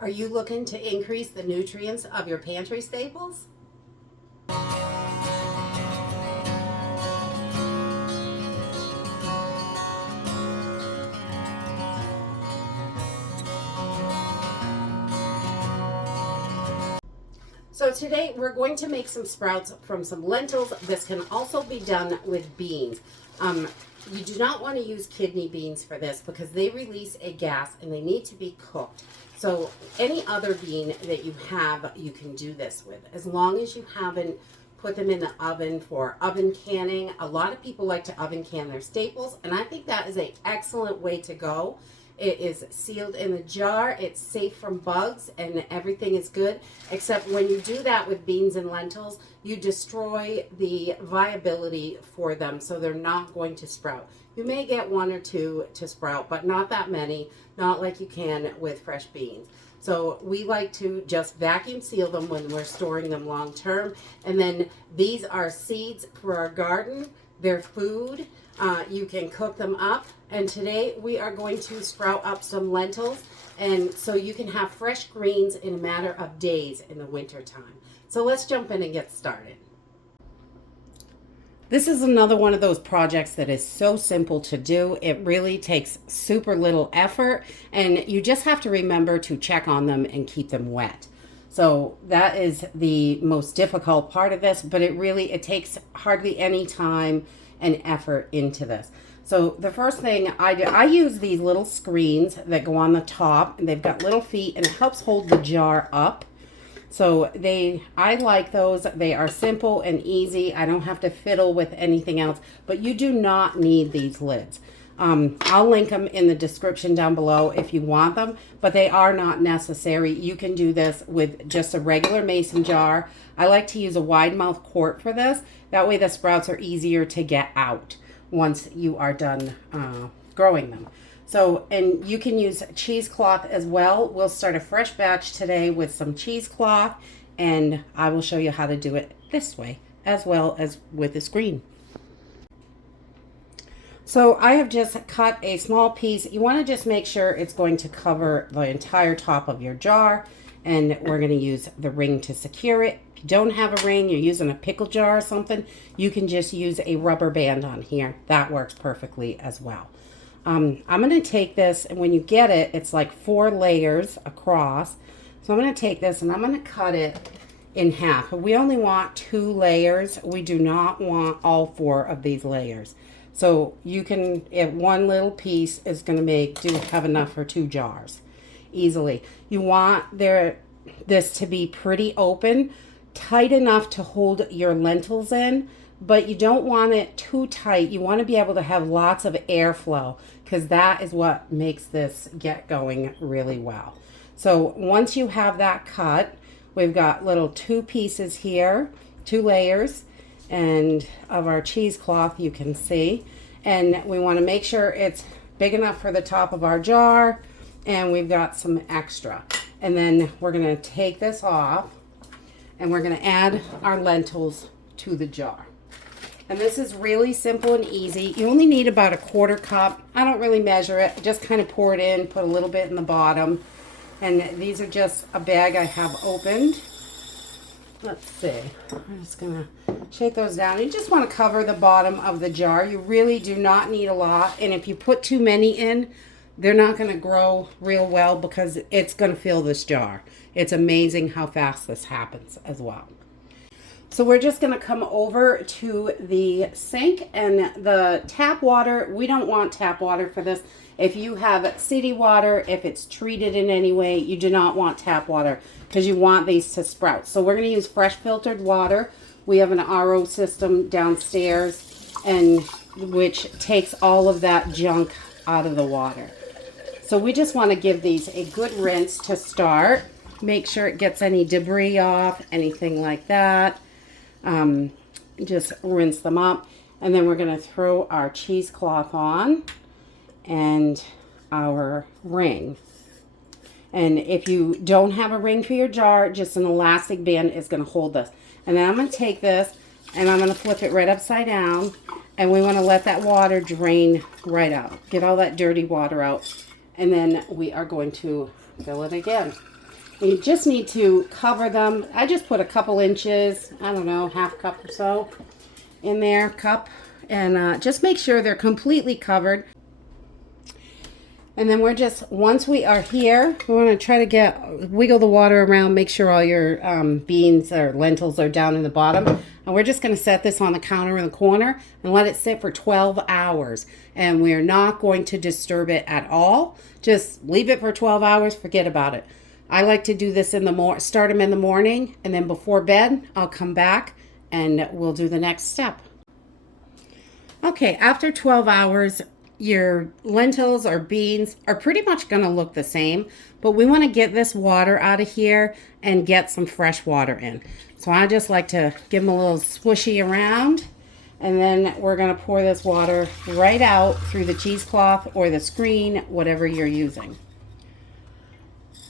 Are you looking to increase the nutrients of your pantry staples? So today we're going to make some sprouts from some lentils. This can also be done with beans. You do not want to use kidney beans for this because they release a gas and they need to be cooked. So any other bean that you have, you can do this with, as long as you haven't put them in the oven for oven canning. A lot of people like to oven can their staples, and I think that is an excellent way to go. It is sealed in the jar, it's safe from bugs, and everything is good, except when you do that with beans and lentils, you destroy the viability for them, so they're not going to sprout. You may get one or two to sprout, but not that many, not like you can with fresh beans. So we like to just vacuum seal them when we're storing them long term. And then these are seeds for our garden. They're food. You can cook them up. And today we are going to sprout up some lentils. And so you can have fresh greens in a matter of days in the winter time. So let's jump in and get started. This is another one of those projects that is so simple to do. It really takes super little effort, and you just have to remember to check on them and keep them wet. So that is the most difficult part of this, but it takes hardly any time and effort into this. So the first thing I use these little screens that go on the top, and they've got little feet, and it helps hold the jar up. So I like those. They are simple and easy. I don't have to fiddle with anything else, but you do not need these lids. I'll link them in the description down below if you want them, but they are not necessary. You can do this with just a regular mason jar. I like to use a wide mouth quart for this. That way the sprouts are easier to get out once you are done growing them. So, and you can use cheesecloth as well. We'll start a fresh batch today with some cheesecloth, and I will show you how to do it this way as well as with the screen. So I have just cut a small piece. You want to just make sure it's going to cover the entire top of your jar, and we're going to use the ring to secure it. If you don't have a ring, you're using a pickle jar or something, you can just use a rubber band on here. That works perfectly as well. I'm going to take this, and when you get it, it's like 4 layers across. So I'm going to take this and I'm going to cut it in half. We only want 2 layers. We do not want all 4 of these layers. So you can, if one little piece is going to have enough for 2 jars easily. You want this to be pretty open, tight enough to hold your lentils in, but you don't want it too tight. You want to be able to have lots of airflow, because that is what makes this get going really well. So once you have that cut, we've got little 2 pieces here, 2 layers, and of our cheesecloth, you can see. And we want to make sure it's big enough for the top of our jar, and we've got some extra. And then we're going to take this off, and we're going to add our lentils to the jar. And this is really simple and easy. You only need about a 1/4 cup. I don't really measure it. Just kind of pour it in, put a little bit in the bottom. And these are just a bag I have opened. Let's see. I'm just going to shake those down. You just want to cover the bottom of the jar. You really do not need a lot. And if you put too many in, they're not going to grow real well because it's going to fill this jar. It's amazing how fast this happens as well. So we're just going to come over to the sink, and the tap water, we don't want tap water for this. If you have city water, if it's treated in any way, you do not want tap water because you want these to sprout. So we're going to use fresh filtered water. We have an RO system downstairs, and which takes all of that junk out of the water. So we just want to give these a good rinse to start. Make sure it gets any debris off, anything like that. Just rinse them up, and then we're going to throw our cheesecloth on and our ring. And if you don't have a ring for your jar, just an elastic band is going to hold this. And then I'm going to take this and I'm going to flip it right upside down, and we want to let that water drain right out. Get all that dirty water out, and then we are going to fill it again. And you just need to cover them. I just put a couple inches, I don't know, half cup or so in there, cup. And just make sure they're completely covered. And then we're just, once we are here, we want to try to wiggle the water around, make sure all your beans or lentils are down in the bottom. And we're just going to set this on the counter in the corner and let it sit for 12 hours. And we're not going to disturb it at all. Just leave it for 12 hours, forget about it. I like to do this start them in the morning, and then before bed, I'll come back and we'll do the next step. Okay, after 12 hours, your lentils or beans are pretty much going to look the same, but we want to get this water out of here and get some fresh water in. So I just like to give them a little swooshy around, and then we're going to pour this water right out through the cheesecloth or the screen, whatever you're using.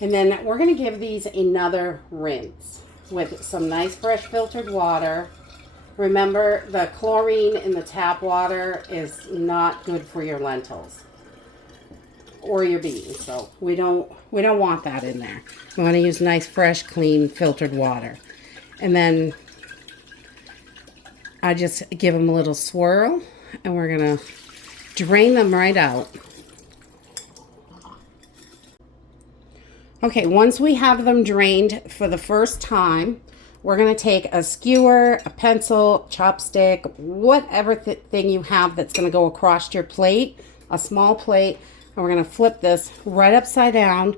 And then we're going to give these another rinse with some nice fresh filtered water. Remember, the chlorine in the tap water is not good for your lentils or your beans. So we don't want that in there. We want to use nice, fresh, clean, filtered water. And then I just give them a little swirl, and we're going to drain them right out. Okay, once we have them drained for the first time, we're going to take a skewer, a pencil, chopstick, whatever thing you have that's going to go across your plate, a small plate, and we're going to flip this right upside down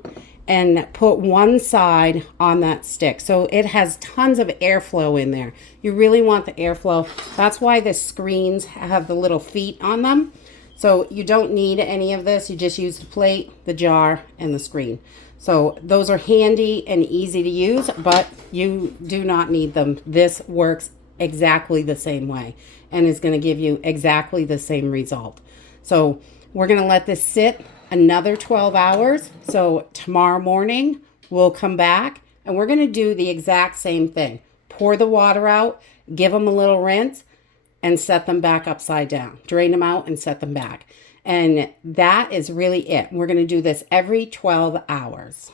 and put one side on that stick. So it has tons of airflow in there. You really want the airflow. That's why the screens have the little feet on them. So you don't need any of this. You just use the plate, the jar, and the screen. So those are handy and easy to use, but you do not need them. This works exactly the same way and is going to give you exactly the same result. So we're going to let this sit another 12 hours. So tomorrow morning we'll come back and we're going to do the exact same thing. Pour the water out, give them a little rinse, and set them back upside down. Drain them out and set them back. And that is really it. We're going to do this every 12 hours.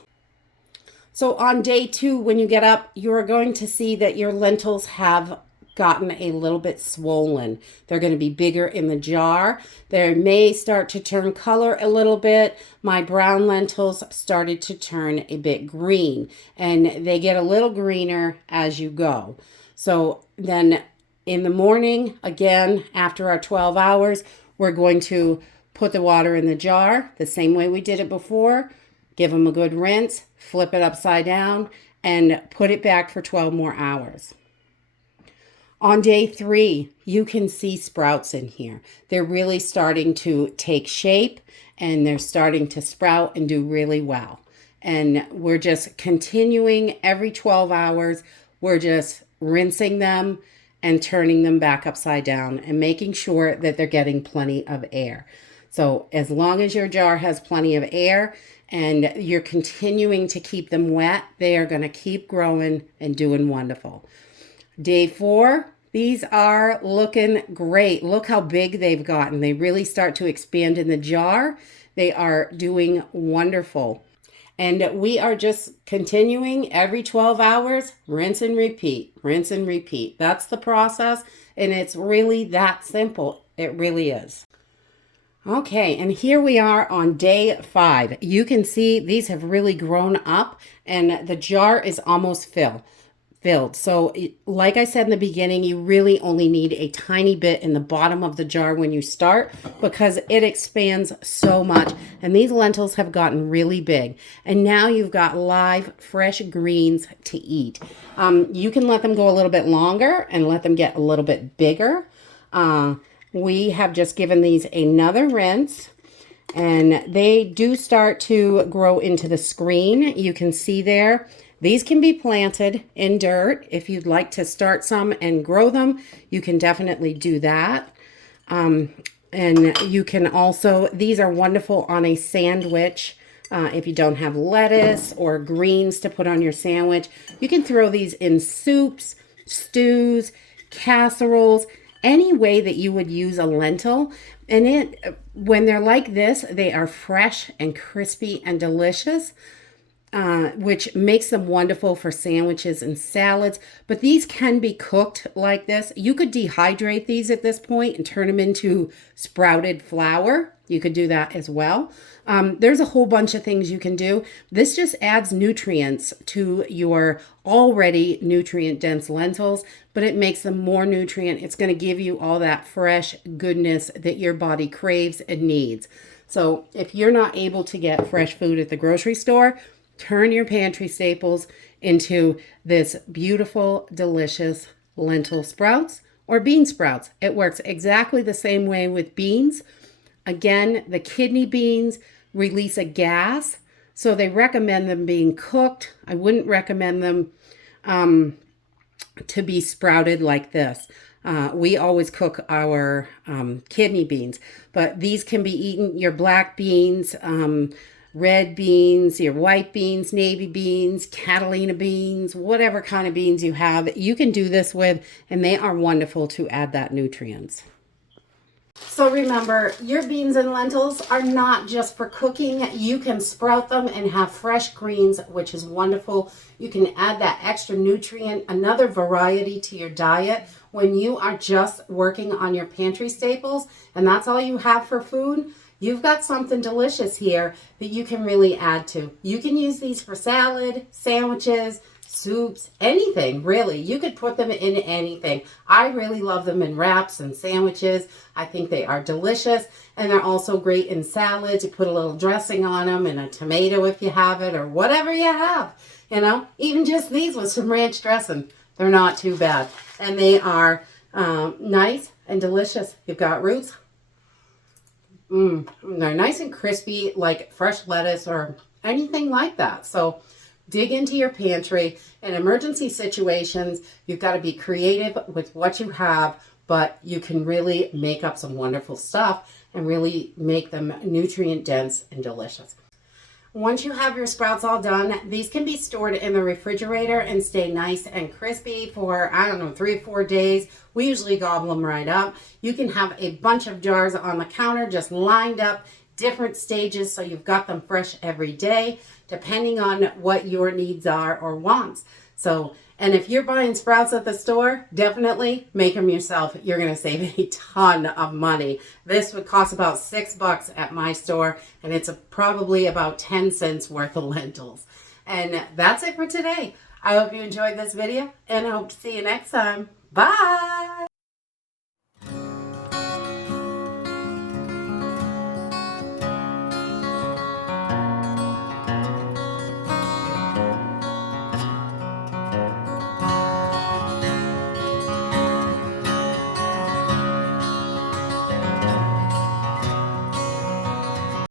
So on day 2, when you get up, you're going to see that your lentils have gotten a little bit swollen. They're going to be bigger in the jar. They may start to turn color a little bit. My brown lentils started to turn a bit green, and they get a little greener as you go. So then in the morning, again, after our 12 hours, we're going to put the water in the jar the same way we did it before. Give them a good rinse, flip it upside down, and put it back for 12 more hours. On day 3, you can see sprouts in here. They're really starting to take shape, and they're starting to sprout and do really well. And we're just continuing every 12 hours. We're just rinsing them and turning them back upside down and making sure that they're getting plenty of air. So as long as your jar has plenty of air and you're continuing to keep them wet, they are going to keep growing and doing wonderful. Day 4, these are looking great. Look how big they've gotten. They really start to expand in the jar. They are doing wonderful. And we are just continuing every 12 hours, rinse and repeat, rinse and repeat. That's the process, and it's really that simple. It really is. Okay, and here we are on day 5. You can see these have really grown up, and the jar is almost filled. So like I said in the beginning, you really only need a tiny bit in the bottom of the jar when you start because it expands so much. And these lentils have gotten really big. And now you've got live, fresh greens to eat. You can let them go a little bit longer and let them get a little bit bigger. We have just given these another rinse. And they do start to grow into the screen. You can see there. These can be planted in dirt. If you'd like to start some and grow them, you can definitely do that. And you can also, these are wonderful on a sandwich. If you don't have lettuce or greens to put on your sandwich, you can throw these in soups, stews, casseroles, any way that you would use a lentil. And when they're like this, they are fresh and crispy and delicious. which makes them wonderful for sandwiches and salads. But these can be cooked like this. You could dehydrate these at this point and turn them into sprouted flour. You could do that as well. There's a whole bunch of things you can do. This just adds nutrients to your already nutrient-dense lentils, but it makes them more nutrient. It's going to give you all that fresh goodness that your body craves and needs. So if you're not able to get fresh food at the grocery store, turn your pantry staples into this beautiful, delicious lentil sprouts or bean sprouts. It works exactly the same way with beans. Again, the kidney beans release a gas, so they recommend them being cooked. I wouldn't recommend them to be sprouted like this. We always cook our kidney beans, but these can be eaten. Your black beans, red beans, your white beans, navy beans, Catalina beans, whatever kind of beans you have, you can do this with, and they are wonderful to add that nutrients. So remember, your beans and lentils are not just for cooking. You can sprout them and have fresh greens, which is wonderful. You can add that extra nutrient, another variety to your diet when you are just working on your pantry staples and that's all you have for food. You've got something delicious here that you can really add to. You can use these for salad, sandwiches, soups, anything really. You could put them in anything. I really love them in wraps and sandwiches. I think they are delicious, and they're also great in salads. You put a little dressing on them and a tomato if you have it, or whatever you have. You know, even just these with some ranch dressing, they're not too bad. And they are nice and delicious. You've got roots. They're nice and crispy like fresh lettuce or anything like that. So dig into your pantry. In emergency situations, you've got to be creative with what you have, but you can really make up some wonderful stuff and really make them nutrient dense and delicious. Once you have your sprouts all done, these can be stored in the refrigerator and stay nice and crispy for, 3 or 4 days. We usually gobble them right up. You can have a bunch of jars on the counter just lined up, different stages, so you've got them fresh every day, depending on what your needs are or wants. So, and if you're buying sprouts at the store, definitely make them yourself. You're going to save a ton of money. This would cost about $6 at my store, and it's probably about 10 cents worth of lentils. And that's it for today. I hope you enjoyed this video, and I hope to see you next time. Bye!